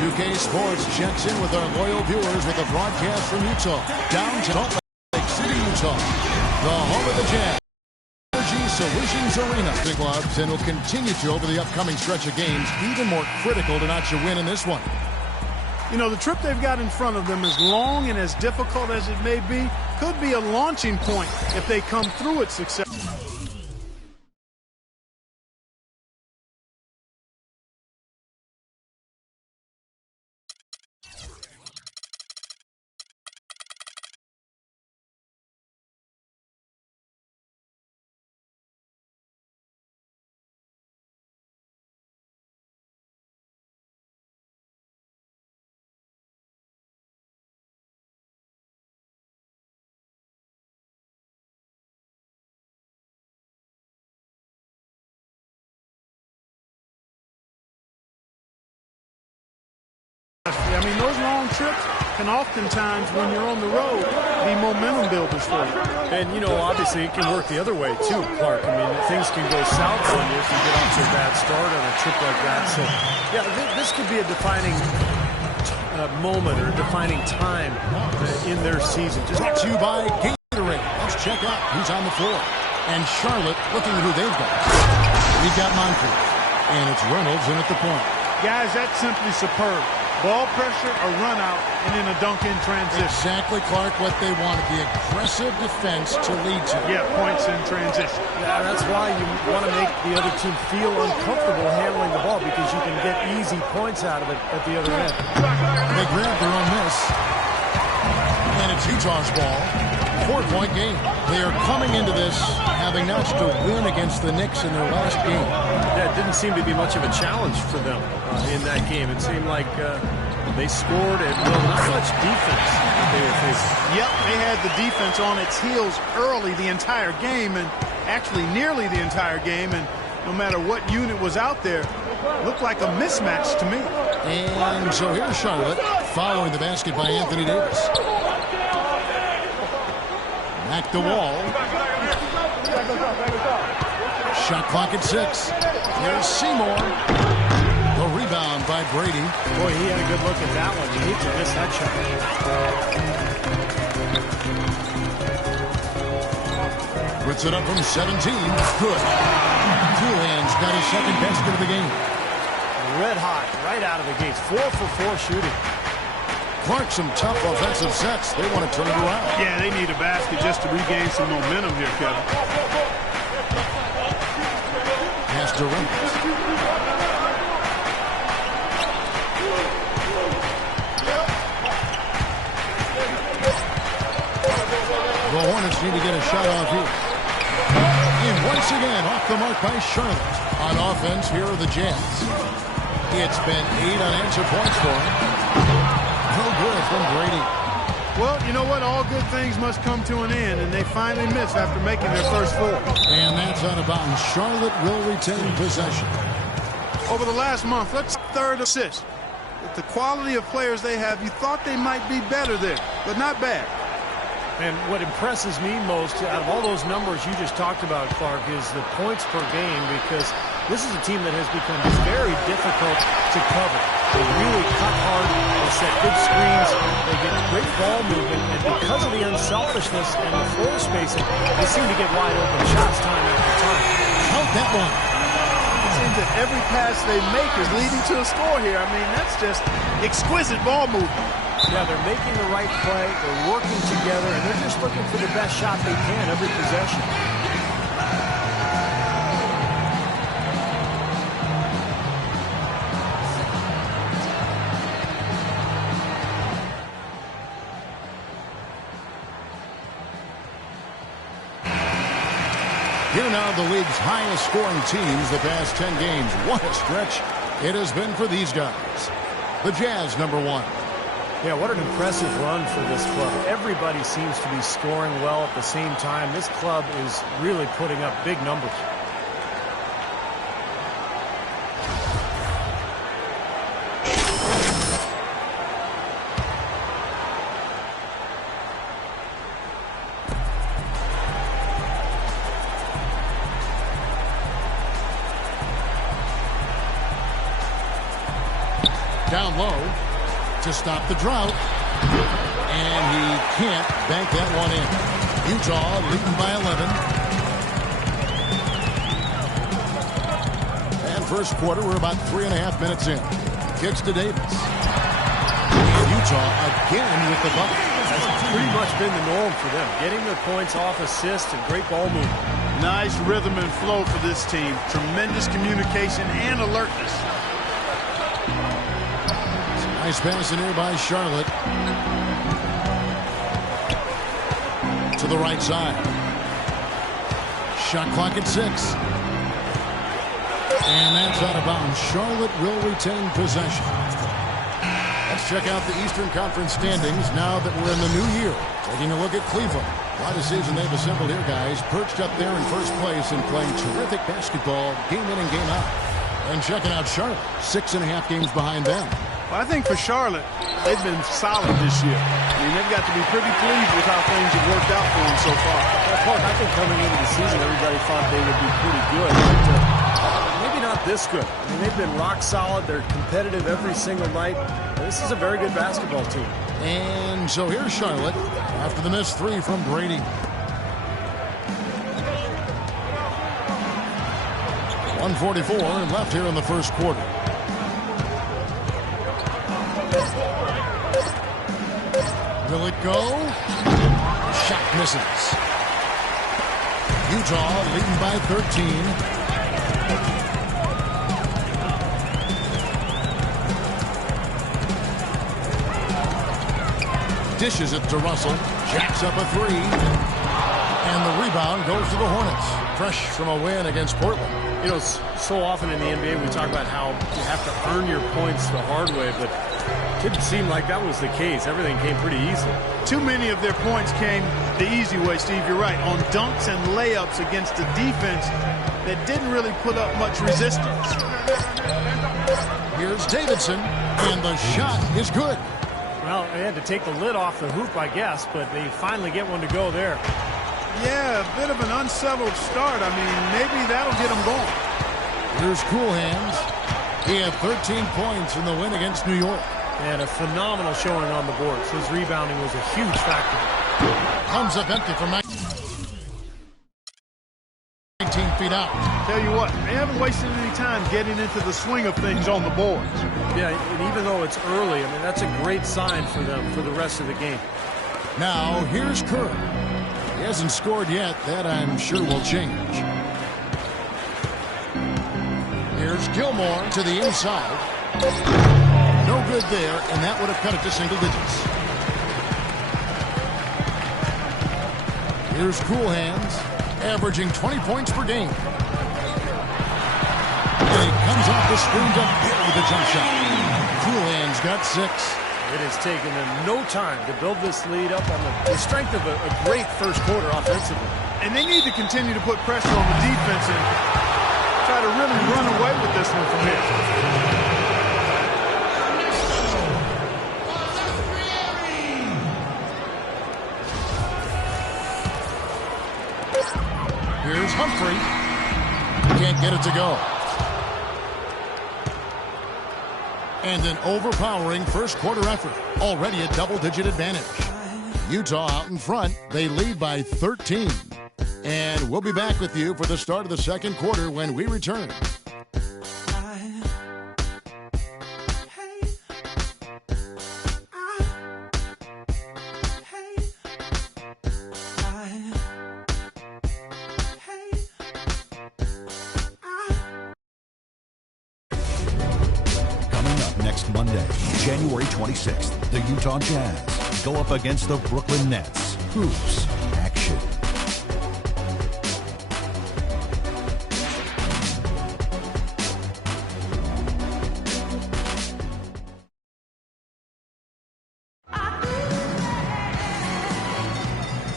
2K Sports checks in with our loyal viewers with a broadcast from Utah, downtown Salt Lake City, Utah, the home of the Jazz. Energy Solutions Arena. Big clubs and will continue to over the upcoming stretch of games. Even more critical to notch a win in this one. You know, the trip they've got in front of them, as long and as difficult as it may be, could be a launching point if they come through it successfully. I mean, those long trips can oftentimes, when you're on the road, be momentum builders for you. And, you know, obviously it can work the other way, too, Clark. I mean, things can go south on you if you get off to a bad start on a trip like that. So, yeah, this could be a defining moment or a defining time in their season. Just brought to you by Gatorade. Let's check out who's on the floor. And Charlotte looking at who they've got. We've got Moncrief. And it's Reynolds in at the point. Guys, that's simply superb. Ball pressure, a run out, and then a dunk in transition. Exactly, Clark, what they wanted. The aggressive defense to lead to. Yeah, points in transition. Yeah, that's why you want to make the other team feel uncomfortable handling the ball, because you can get easy points out of it at the other end. They grab their own miss. And it's Utah's ball. 4-point game. They are coming into this having notched a win against the Knicks in their last game. Yeah, it didn't seem to be much of a challenge for them in that game. It seemed like they scored and not much defense that they were facing. Yep, they had the defense on its heels early the entire game, and actually nearly the entire game, and no matter what unit was out there, looked like a mismatch to me. And so here's Charlotte following the basket by Anthony Davis. Back the wall. Shot clock at 6. Here's Seymour. The rebound by Brady. Boy, he had a good look at that one. You hate to miss that shot. Puts it up from 17. Good. Houlihan's got his second basket of the game. Red hot right out of the gates. 4 for 4 shooting. Clark, some tough offensive sets. They want to turn it around. Yeah, they need a basket just to regain some momentum here, Kevin. Pass to Reynolds. The Hornets need to get a shot off here. And once again, off the mark by Charlotte. On offense, here are the Jazz. It's been 8 unanswered points for him. No good from Brady. Well, you know what? All good things must come to an end, and they finally miss after making their first 4. And that's out of bounds. Charlotte will retain possession. Over the last month, that's third assist. With the quality of players they have, you thought they might be better there, but not bad. And what impresses me most out of all those numbers you just talked about, Clark, is the points per game, because this is a team that has become very difficult to cover. They really cut hard, they set good screens, they get great ball movement, and because of the unselfishness and the floor spacing, they seem to get wide open shots time after time. Count that one. It seems that every pass they make is leading to a score here. I mean, that's just exquisite ball movement. Yeah, they're making the right play, they're working together, and they're just looking for the best shot they can every possession. Here now the league's highest scoring teams the past 10 games. What a stretch it has been for these guys. The Jazz, number 1. Yeah, what an impressive run for this club. Everybody seems to be scoring well at the same time. This club is really putting up big numbers. Down low to stop the drought. And he can't bank that one in. Utah leading by 11. And first quarter, we're about 3.5 minutes in. Kicks to Davis. And Utah again with the bucket. That's pretty much been the norm for them. Getting their points off assists and great ball movement. Nice rhythm and flow for this team. Tremendous communication and alertness. Nice pass in here by Charlotte. To the right side. Shot clock at 6. And that's out of bounds. Charlotte will retain possession. Let's check out the Eastern Conference standings now that we're in the new year. Taking a look at Cleveland. Quite a season they've assembled here, guys. Perched up there in first place and playing terrific basketball game in and game out. And checking out Charlotte. 6.5 games behind them. Well, I think for Charlotte, they've been solid this year. I mean, they've got to be pretty pleased with how things have worked out for them so far. Well, Clark, I think coming into the season, everybody thought they would be pretty good. But maybe not this good. I mean, they've been rock solid. They're competitive every single night. This is a very good basketball team. And so here's Charlotte after the missed 3 from Brady. 1:44 left here in the first quarter. Will it go? Shot misses. Utah leading by 13. Dishes it to Russell. Jacks up a 3. And the rebound goes to the Hornets. Fresh from a win against Portland. You know, so often in the NBA we talk about how you have to earn your points the hard way, but it didn't seem like that was the case. Everything came pretty easily. Too many of their points came the easy way, Steve. You're right. On dunks and layups against a defense that didn't really put up much resistance. Here's Davidson. And the shot is good. Well, they had to take the lid off the hoop, I guess, but they finally get one to go there. Yeah, a bit of an unsettled start. I mean, maybe that'll get them going. Here's Cool Hands. He had 13 points in the win against New York. And a phenomenal showing on the boards. His rebounding was a huge factor. Comes up empty from 19 feet out. Tell you what, they haven't wasted any time getting into the swing of things on the boards. Yeah, and even though it's early, I mean, that's a great sign for them for the rest of the game. Now, here's Kerr. He hasn't scored yet. That, I'm sure, will change. Here's Gilmore to the inside. No good there, and that would have cut it to single digits. Here's Cool Hands, averaging 20 points per game. And he comes off the screen to bury the jump shot. Cool Hands got 6. It has taken them no time to build this lead up on the strength of a great first quarter offensively. And they need to continue to put pressure on the defense and try to really run away with this one from here. Here's Humphrey. Can't get it to go. And an overpowering first quarter effort. Already a double-digit advantage. Utah out in front. They lead by 13. And we'll be back with you for the start of the second quarter when we return. Monday, January 26th, the Utah Jazz go up against the Brooklyn Nets. Hoops action.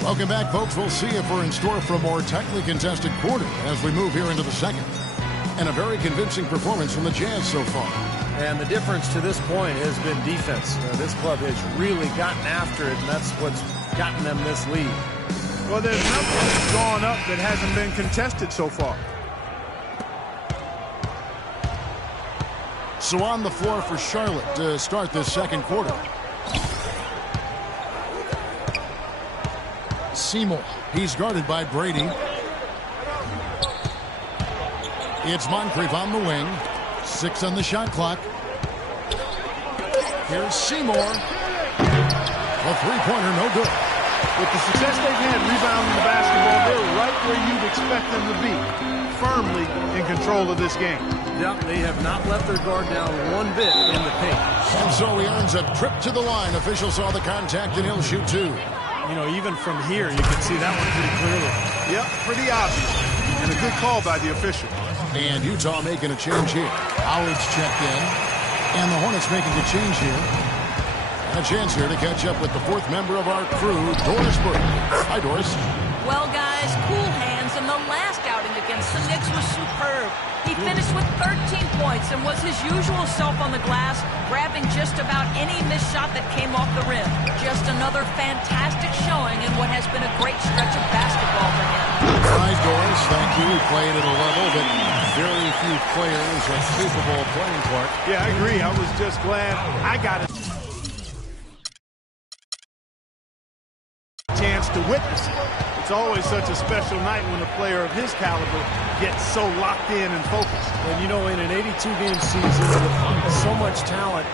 Welcome back, folks. We'll see if we're in store for a more tightly contested quarter as we move here into the second. And a very convincing performance from the Jazz so far. And the difference to this point has been defense. This club has really gotten after it, and that's what's gotten them this lead. Well, there's nothing that's gone up that hasn't been contested so far. So on the floor for Charlotte to start this second quarter. Seymour. He's guarded by Brady. It's Moncrief on the wing. 6 on the shot clock. Here's Seymour. A three-pointer, no good. With the success they've had rebounding the basketball, they're right where you'd expect them to be. Firmly in control of this game. Yep, they have not let their guard down one bit in the paint. And so he earns a trip to the line. Officials saw the contact and he'll shoot 2. You know, even from here, you can see that one pretty clearly. Yep, pretty obvious. And a good call by the official. And Utah making a change here. Howard's checked in. And the Hornets making a change here. And a chance here to catch up with the 4th member of our crew, Doris Burke. Hi, Doris. Well, guys, cool hands, and the last outing against the Knicks was superb. He finished with 13 points and was his usual self on the glass, grabbing just about any missed shot that came off the rim. Just another fantastic showing in what has been a great stretch of basketball for him. Hi, Doris. Thank you. He played at a level that very few players are capable of playing, Clark. Yeah, I agree. I was just glad I got a chance to witness it. It's always such a special night when a player of his caliber gets so locked in and focused. And, you know, in an 82-game season with so much talent,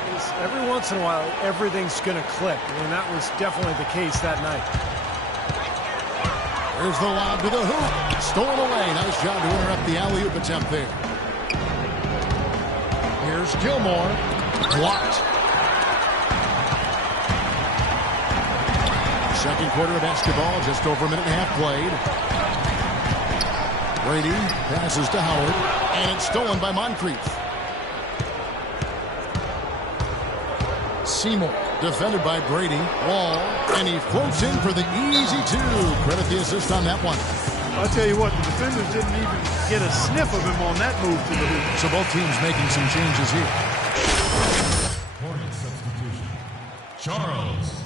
every once in a while, everything's going to click. And that was definitely the case that night. There's the lob to the hoop. Stolen away. Nice job to interrupt the alley-oop attempt there. Here's Gilmore. Blocked. Second quarter of basketball, just over a minute and a half played. Brady passes to Howard, and it's stolen by Moncrief. Seymour, defended by Brady. Wall, and he floats in for the easy 2. Credit the assist on that one. I'll tell you what, the defenders didn't even get a sniff of him on that move to the hoop. So both teams making some changes here. Hornet substitution. Charles.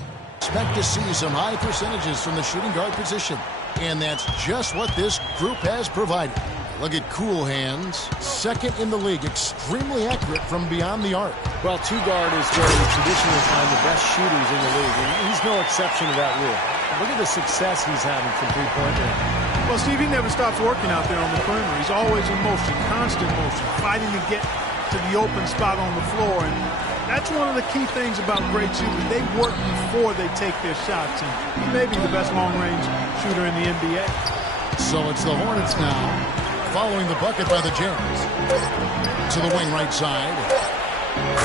Expect to see some high percentages from the shooting guard position. And that's just what this group has provided. Look at cool hands. 2nd in the league. Extremely accurate from beyond the arc. Well, 2 guard is where we traditionally find the best shooters in the league. And he's no exception to that rule. Look at the success he's having from three-point range. Well, Steve, he never stops working out there on the perimeter. He's always in motion, constant motion, fighting to get to the open spot on the floor. And that's one of the key things about great shooters. They work before they take their shots. And he may be the best long-range shooter in the NBA. So it's the Hornets now, following the bucket by the Jazz. To the wing right side.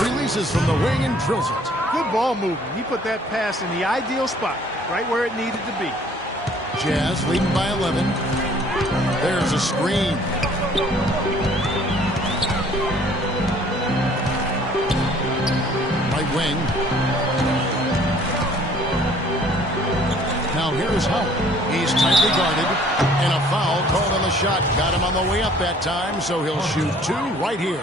Releases from the wing and drills it. Good ball movement. He put that pass in the ideal spot, right where it needed to be. Jazz leading by 11. There's a screen. Right wing. Now here's Howard. He's tightly guarded. And a foul called on the shot. Got him on the way up that time, so he'll shoot 2 right here.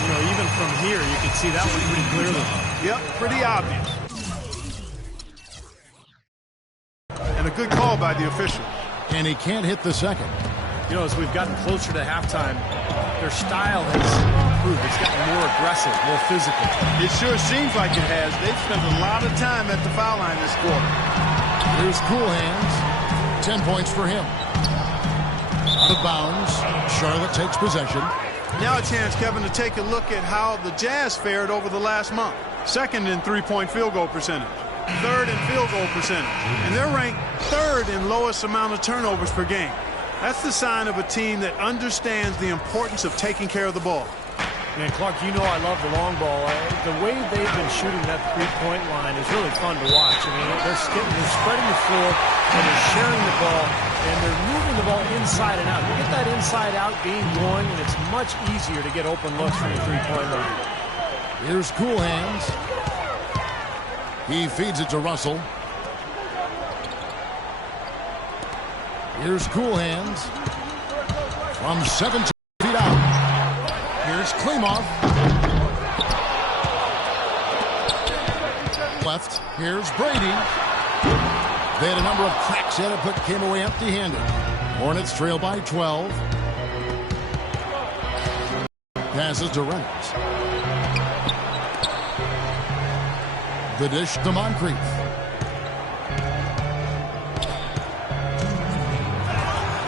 You know, even from here, you can see that one pretty clearly. Yep, pretty obvious. And a good call by the official. And he can't hit the second. You know, as we've gotten closer to halftime, their style has improved. It's gotten more aggressive, more physical. It sure seems like it has. They've spent a lot of time at the foul line this quarter. Here's Cool Hands. 10 points for him. Out of bounds. Charlotte takes possession. Now a chance, Kevin, to take a look at how the Jazz fared over the last month. 2nd in three-point field goal percentage. 3rd in field goal percentage. And they're ranked 3rd in lowest amount of turnovers per game. That's the sign of a team that understands the importance of taking care of the ball. And Clark, you know I love the long ball. The way they've been shooting that three-point line is really fun to watch. I mean, they're spreading the floor, and they're sharing the ball, and they're moving the ball inside and out. You get that inside-out game going, and it's much easier to get open looks from the three-point line. Here's Cool Hands. He feeds it to Russell. Here's Cool Hands. From 17 feet out. Here's Klimov. Left. Here's Brady. They had a number of cracks at it, but came away empty-handed. Hornets trail by 12. Passes to Reynolds. The dish to Moncrief.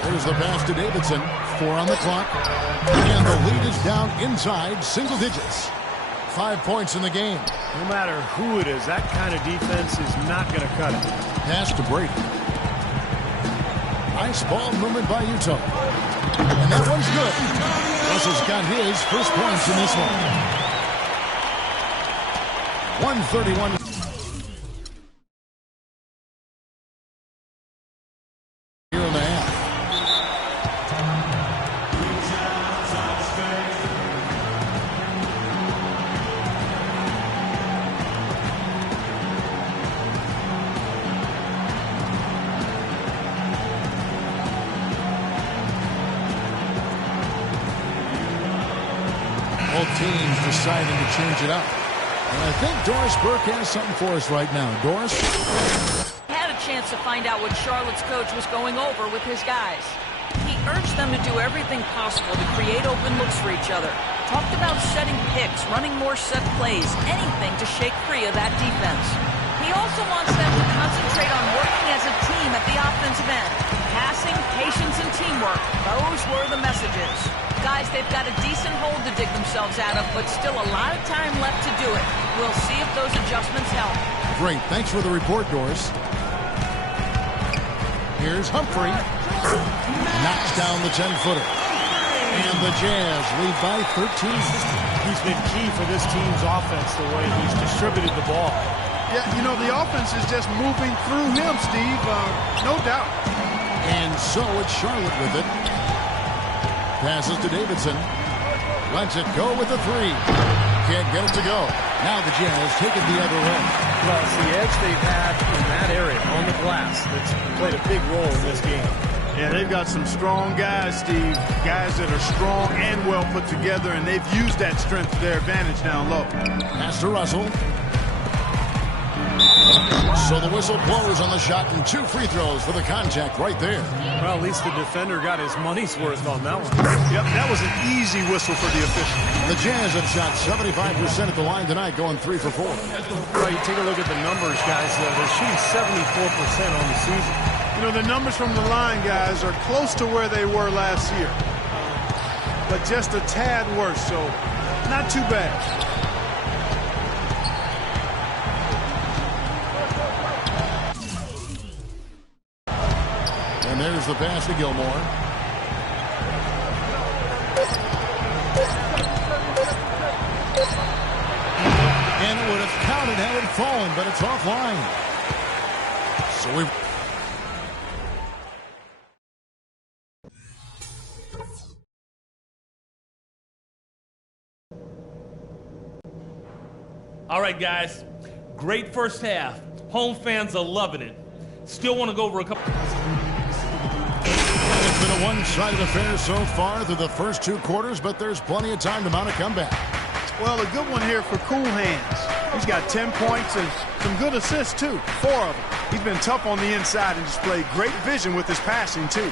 There's the pass to Davidson. 4 on the clock. And the lead is down inside single digits. 5 points in the game. No matter who it is, that kind of defense is not going to cut it. Pass to Brady. Nice ball movement by Utah. And that one's good. Russell's got his first points in this one. 131. Here in the half. Both teams deciding to change it up. And I think Doris Burke has something for us right now. Doris? Had a chance to find out what Charlotte's coach was going over with his guys. He urged them to do everything possible to create open looks for each other. Talked about setting picks, running more set plays, anything to shake free of that defense. He also wants them to concentrate on working as a team at the offensive end. Passing, patience, and teamwork. Those were the messages. Guys, they've got a decent hole to dig themselves out of, but still a lot of time left to do it. We'll see if those adjustments help. Great. Thanks for the report, Doris. Here's Humphrey. Knocks down the 10-footer. And the Jazz lead by 13. He's been key for this team's offense, the way he's distributed the ball. Yeah, you know, the offense is just moving through him, Steve. No doubt. And so it's Charlotte with it. Passes to Davidson. Lets it go with a 3. Can't get it to go. Now the Jazz take it the other way. Well, it's the edge they've had in that area on the glass that's played a big role in this game. Yeah, they've got some strong guys, Steve. Guys that are strong and well put together, and they've used that strength to their advantage down low. Pass to Russell. So the whistle blows on the shot and 2 free throws for the contact right there. Well, at least the defender got his money's worth on that one. Yep, that was an easy whistle for the official. The Jazz have shot 75% at the line tonight, going 3 for 4. Well, you take a look at the numbers, guys. They're shooting 74% on the season. You know, the numbers from the line, guys, are close to where they were last year. But just a tad worse, so not too bad. And there's the pass to Gilmore. And it would have counted had it fallen, but it's offline. So we've... All right, guys. Great first half. Home fans are loving it. Still want to go over a couple... It's been a one-sided affair so far through the first 2 quarters, but there's plenty of time to mount a comeback. Well, a good one here for Cool Hands. He's got 10 points and some good assists, too. 4 of them. He's been tough on the inside and displayed great vision with his passing, too.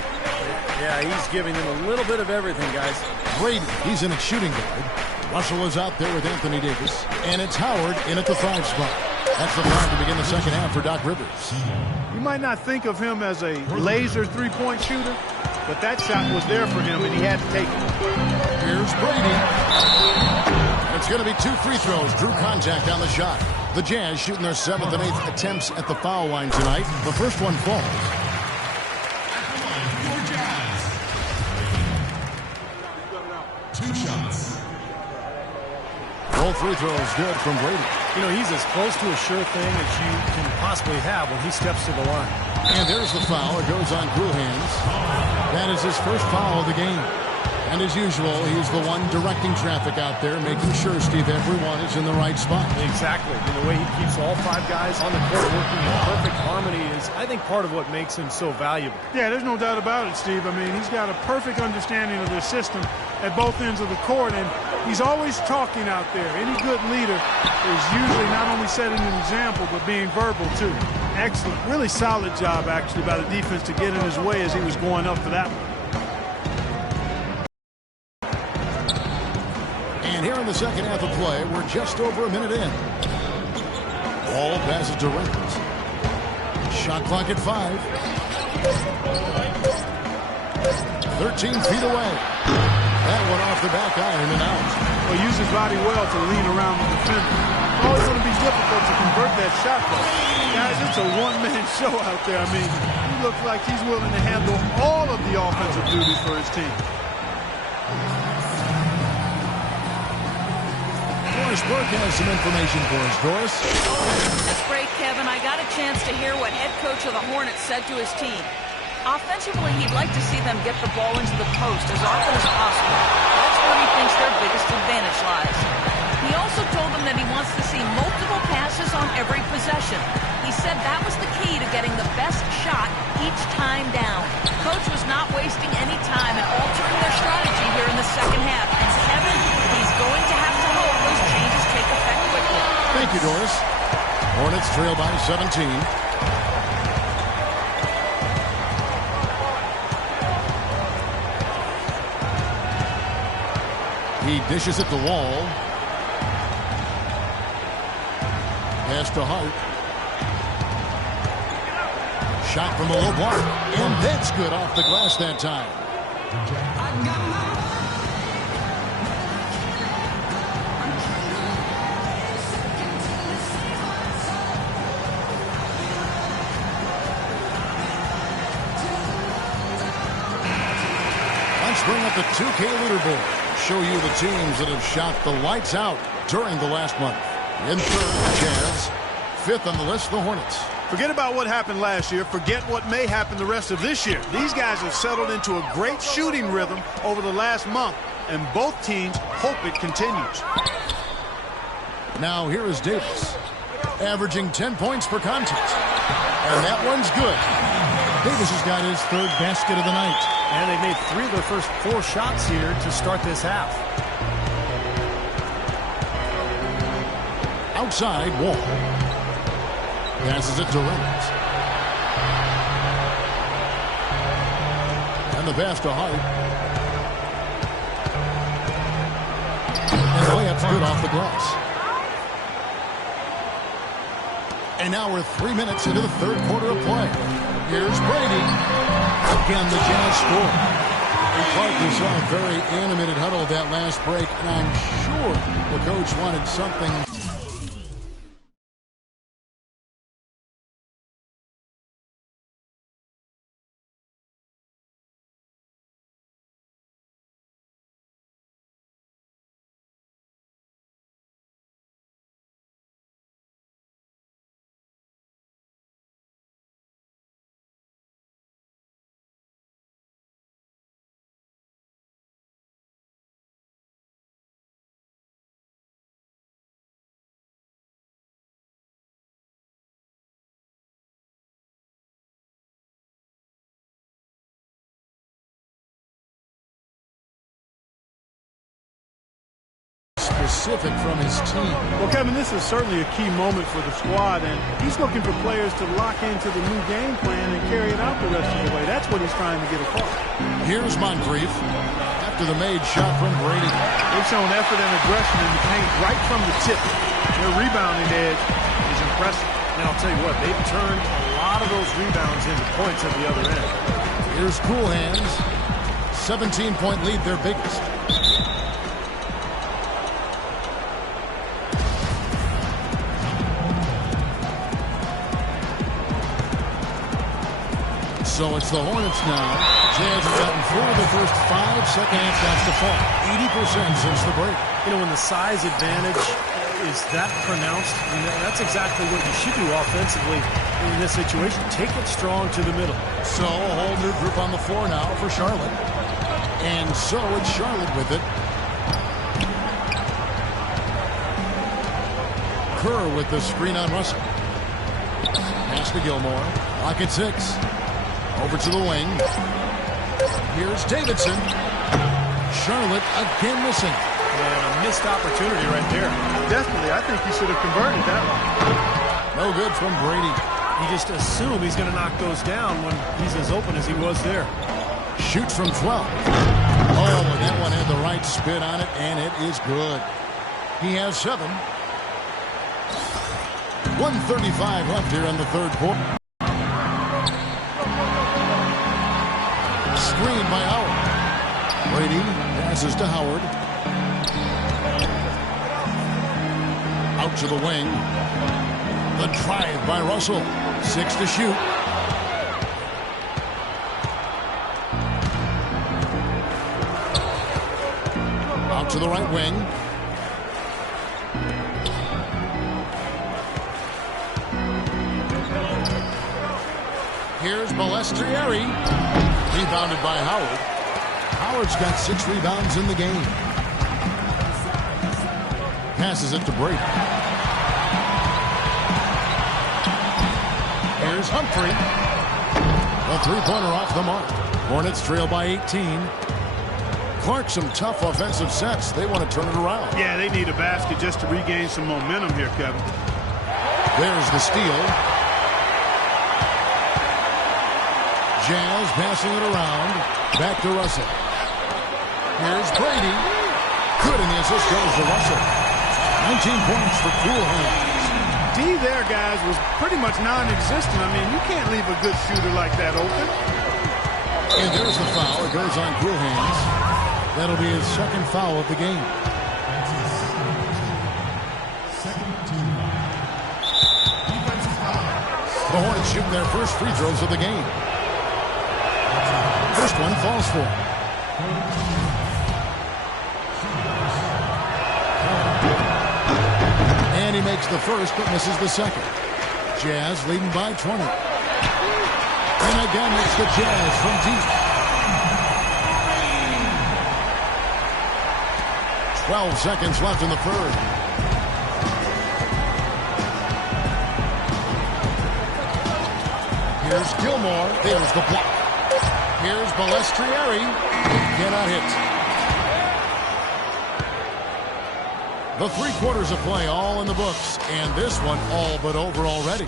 Yeah, he's giving them a little bit of everything, guys. Brady, he's in at shooting guard. Russell is out there with Anthony Davis. And it's Howard in at the 5 spot. That's the time to begin the second half for Doc Rivers. You might not think of him as a laser three-point shooter, but that shot was there for him, and he had to take it. Here's Brady. It's going to be 2 free throws. Drew contact on the shot. The Jazz shooting their 7th and 8th attempts at the foul line tonight. The first one falls. Your Jazz. 2 shots. All free throws good from Brady. You know, he's as close to a sure thing as you can possibly have when he steps to the line. And there's the foul. It goes on Cool Hands. That is his first foul of the game. And as usual, he's the one directing traffic out there, making sure, Steve, everyone is in the right spot. Exactly. And the way he keeps all 5 guys on the court working in perfect harmony is, I think, part of what makes him so valuable. Yeah, there's no doubt about it, Steve. I mean, he's got a perfect understanding of their system at both ends of the court, and he's always talking out there. Any good leader is usually not only setting an example, but being verbal, too. Excellent. Really solid job, actually, by the defense to get in his way as he was going up for that one. And here in the second half of play, we're just over a minute in. Ball passes to Reynolds. Shot clock at 5. 13 feet away. That one off the back iron and out. Well, use his body well to lean around the defender. It's always going to be difficult to convert that shot, though. Guys, it's a one-man show out there. I mean, he looks like he's willing to handle all of the offensive duties for his team. Doris Burke has some information for us. Doris? That's great, Kevin. I got a chance to hear what head coach of the Hornets said to his team. Offensively, he'd like to see them get the ball into the post as often as possible. That's where he thinks their biggest advantage lies. He also told them that he wants to see multiple passes on every possession. He said that was the key to getting the best shot each time down. Coach was not wasting any time in altering their strategy here in the second half. And Kevin, he's going to have to hope those changes take effect quickly. Thank you, Doris. Hornets trail by 17. He dishes it to Wall. Pass to Hart. Shot from the low block. And that's good off the glass that time. Let's bring up the 2K leaderboard. Show you the teams that have shot the lights out during the last month. In third, the Jazz. Fifth on the list, the Hornets. Forget about what happened last year. Forget what may happen the rest of this year. These guys have settled into a great shooting rhythm over the last month, and both teams hope it continues. Now here is Davis, averaging 10 points per contest. And that one's good. Davis has got his third basket of the night. And they made 3 of their first 4 shots here to start this half. Outside, Wall. Passes it to Reynolds. And the pass to Hart. And the layup's good off the glass. And now we're 3 minutes into the third quarter of play. Here's Brady. Again, the Jazz score. And Clark, we saw a very animated huddle that last break, and I'm sure the coach wanted something. Specific from his team. Well, Kevin, this is certainly a key moment for the squad, and he's looking for players to lock into the new game plan and carry it out the rest of the way. That's what he's trying to get across. Here's Moncrief after the made shot from Brady. They've shown effort and aggression in the paint right from the tip. Their rebounding edge is impressive. And I'll tell you what, they've turned a lot of those rebounds into points at the other end. Here's Cool Hands. 17-point lead, their biggest. So it's the Hornets now. Jazz have gotten 4 of the first 5 second-half shots to fall. 80% since the break. You know, when the size advantage is that pronounced, that's exactly what you should do offensively in this situation. Take it strong to the middle. So a whole new group on the floor now for Charlotte. And so it's Charlotte with it. Kerr with the screen on Russell. Pass to Gilmore. Lock at 6. Over to the wing. Here's Davidson. Charlotte again missing. And a missed opportunity right there. Definitely, I think he should have converted that one. No good from Brady. You just assume he's going to knock those down when he's as open as he was there. Shoots from 12. Oh, and that one had the right spot. spin on it, and it is good. He has 7. 1:35 left here in the third quarter. Screen by Howard. Brady passes to Howard. Out to the wing. The drive by Russell. 6 to shoot. Out to the right wing. Here's Balestrieri. Rebounded by Howard. Howard's got 6 rebounds in the game. Passes it to Brady. Here's Humphrey. A three-pointer off the mark. Hornets trail by 18. Clark, some tough offensive sets. They want to turn it around. Yeah, they need a basket just to regain some momentum here, Kevin. There's the steal. Jazz passing it around. Back to Russell. Here's Brady. Good, and the assist goes to Russell. 19 points for Cool Hands. D there, guys, was pretty much non-existent. I mean, you can't leave a good shooter like that open. And there's the foul. It goes on Cool Hands. That'll be his second foul of the game. The Hornets shooting their first free throws of the game. First one falls for him. And he makes the first but misses the second. Jazz leading by 20. And again it's the Jazz from deep. 12 seconds left in the third. Here's Gilmore. There's the block. Here's Balestrieri. Cannot hit. The 3 quarters of play all in the books, and this one all but over already.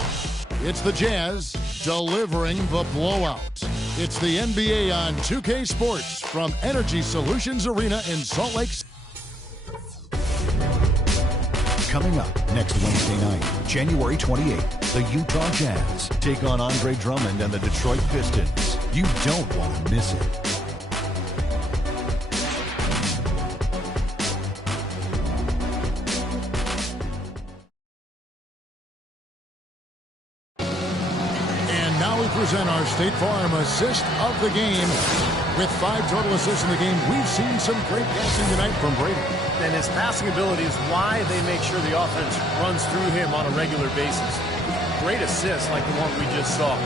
It's the Jazz delivering the blowout. It's the NBA on 2K Sports from Energy Solutions Arena in Salt Lake City. Coming up next Wednesday night, January 28th, the Utah Jazz take on Andre Drummond and the Detroit Pistons. You don't want to miss it. And now we present our State Farm assist of the game. With 5 total assists in the game, we've seen some great passing tonight from Brady. And his passing ability is why they make sure the offense runs through him on a regular basis. Great assists like the one we just saw.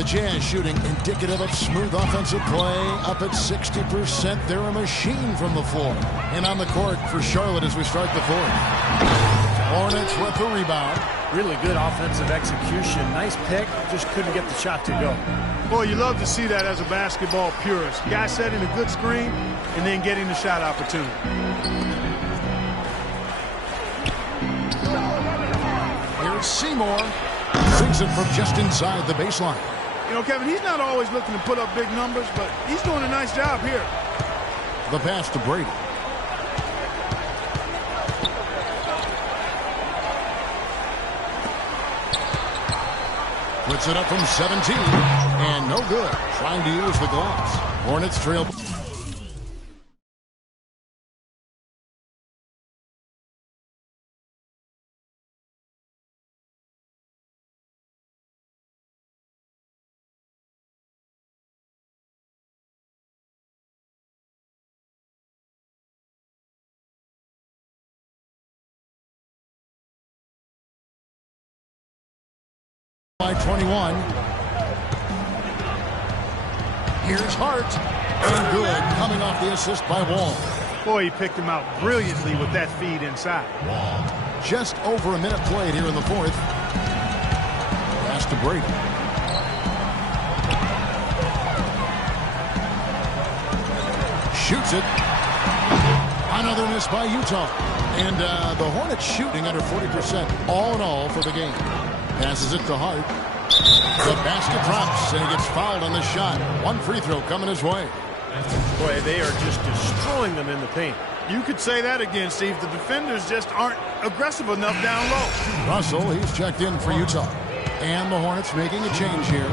The Jazz shooting indicative of smooth offensive play, up at 60%. They're a machine from the floor. And on the court for Charlotte as we start the fourth. Hornets with the rebound. Really good offensive execution. Nice pick, just couldn't get the shot to go. Boy, you love to see that as a basketball purist. Guy setting a good screen and then getting the shot opportunity. Here's Seymour. Sinks it from just inside the baseline. You know, Kevin, he's not always looking to put up big numbers, but he's doing a nice job here. The pass to Brady. Puts it up from 17. And no good. Trying to use the glass. Hornets trail. By 21. Here's Hart. And good, coming off the assist by Wall. Boy, he picked him out brilliantly with that feed inside. Just over a minute played here in the fourth. Pass to Brady. Shoots it. Another miss by Utah. And the Hornets shooting under 40% all in all for the game. Passes it to Hart. The basket drops, and he gets fouled on the shot. One free throw coming his way. Boy, they are just destroying them in the paint. You could say that again, Steve. The defenders just aren't aggressive enough down low. Russell, he's checked in for Utah. And the Hornets making a change here.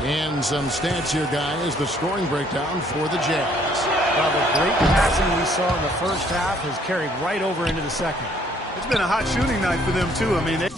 And some stats here, guys. The scoring breakdown for the Jazz. Well, the great passing we saw in the first half has carried right over into the second. It's been a hot shooting night for them, too. I mean, they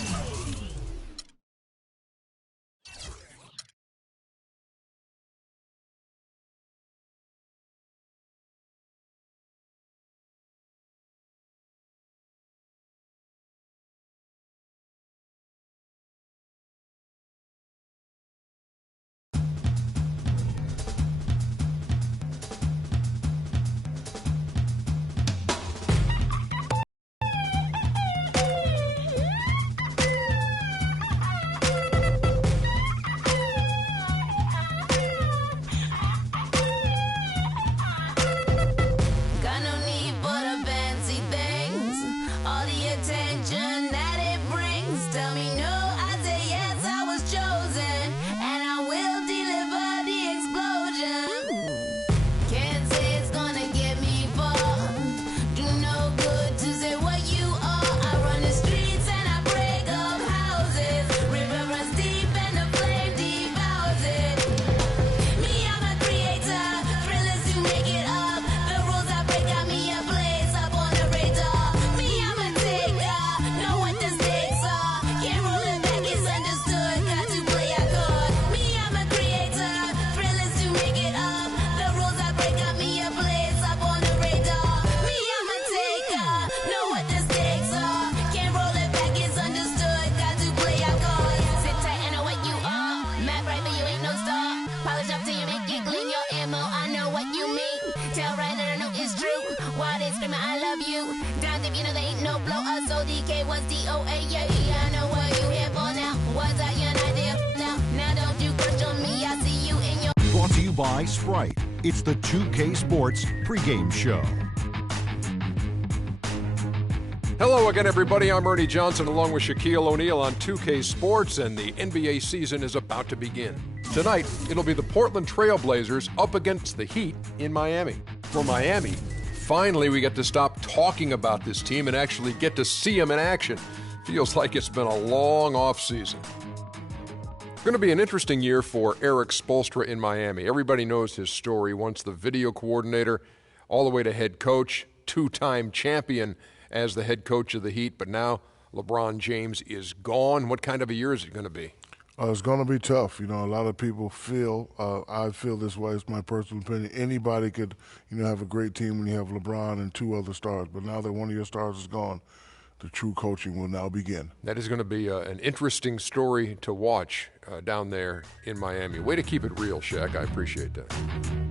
Brought to you by Sprite. It's the 2K Sports pregame show. Hello again, everybody. I'm Ernie Johnson along with Shaquille O'Neal on 2K Sports, and the NBA season is about to begin. Tonight, it'll be the Portland Trail Blazers up against the Heat in Miami. For Miami, finally we get to stop talking about this team and actually get to see them in action. Feels like it's been a long offseason. Going to be an interesting year for Eric Spoelstra in Miami. Everybody knows his story. Once the video coordinator, all the way to head coach, two-time champion as the head coach of the Heat. But now LeBron James is gone. What kind of a year is it going to be? It's going to be tough. You know, a lot of people feel, I feel this way, it's my personal opinion. Anybody could, have a great team when you have LeBron and two other stars. But now that one of your stars is gone, the true coaching will now begin. That is going to be an interesting story to watch down there in Miami. Way to keep it real, Shaq. I appreciate that.